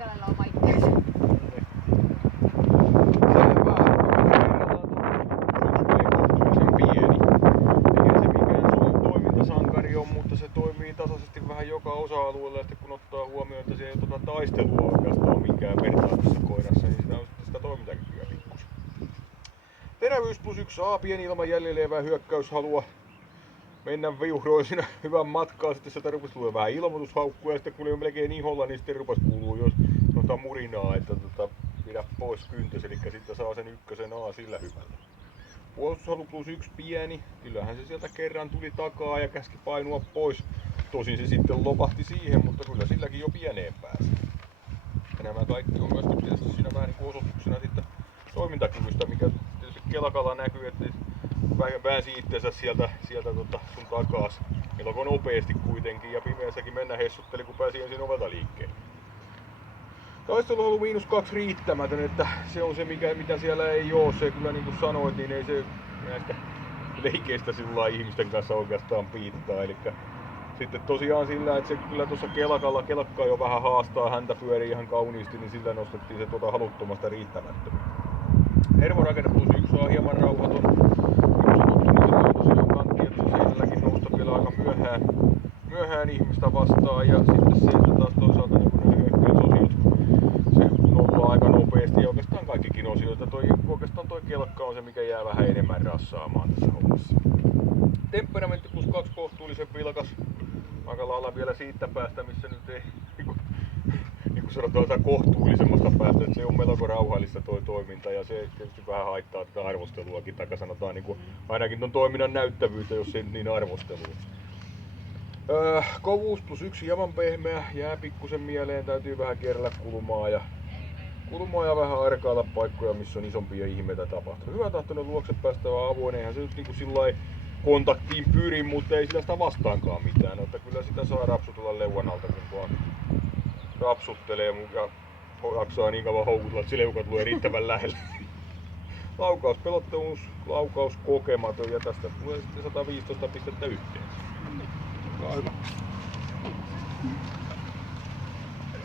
aika lailla oma itseensä. Mutta se toimii tasaisesti vähän joka osa-alueella, että kun ottaa huomioon, että se ei ole taistelua oikeastaan minkään vertaisessa koirassa, niin sitä on sitten sitä toimintakykyä pikkusen. Terävyys +1A, pieni ilman jäljelle jäävää hyökkäyshalua. Mennään vihdoin siinä hyvän matkaa, sitten sieltä rupesi tulee vähän ilmoitushaukkuja, ja sitten kun oli melkein iholla, niin sitten rupesi kuuluu jos murinaa, että pidä pois kyntös, eli sitten saa sen ykkösen A sillä hyvällä. Puolustushalu +1 pieni, kyllähän se sieltä kerran tuli takaa ja käski painua pois. Tosin se sitten lopahti siihen, mutta kyllä silläkin jo pieneen pääsi. Ja nämä kaikki on myöskin tietysti siinä vähän niin kuin osoituksena sitten toimintakyvystä, mikä tietysti kelkalla näkyy, että väänsi itsensä sieltä sun takaas. Melko nopeasti kuitenkin ja pimeässäkin mennä hessutteli, kun pääsi ensin ovelta liikkeelle. Taisteluhalu -2 riittämätön, että se on se mitä siellä ei oo. Se kyllä niin kuin sanoit, niin ei se näistä leikeistä sillä ihmisten kanssa oikeastaan piittaa. Eli sitten tosiaan sillä, että se kyllä tuossa kelkkaa jo vähän haastaa, häntä pyörii ihan kauniisti, niin sillä nostettiin se haluttomasta riittämättömyyttä. Hermorakenne +1 on hieman rauhaton. Tosiaan kantti, että se sielläkin nousta vielä aika myöhään ihmistä vastaan ja sitten sieltä taas toisaalta niin ne hyökkäysosiot se nollaa aika nopeasti ja oikeastaan kaikkikin osiot. Oikeastaan toi kelkka on se mikä jää vähän enemmän rassaamaan tässä hommassa. Temperamentti +2 kohtuullisen vilkas. Aika lailla vielä siitä päästä missä nyt ei niin kuin sanotaan kohtuullisemmasta päästä, että se on melko rauhallista toi toiminta ja se tietysti vähän haittaa tätä arvosteluakin, tai sanotaan niin kuin, ainakin ton toiminnan näyttävyyttä, jos ei niin arvostelua. Kovuus +1 hieman pehmeä, jää pikkusen mieleen, täytyy vähän kierrellä kulmaa ja vähän arkailla paikkoja, missä on isompia ihmeitä tapahtunut. Hyvä tahtoinen luokse päästävä avoin, eihän se nyt niin kuin sillai kontaktiin pyri, mutta ei sillä sitä vastaankaan mitään. Että kyllä sitä saa rapsutella leuan alta, kun vaan rapsuttelee ja jaksaa niin kauan houkutella, että se leuka tulee riittävän lähelle. Laukauspelottomuus, laukaus kokematon ja tästä tulee sitten 115 pistettä yhteensä. Hyvä.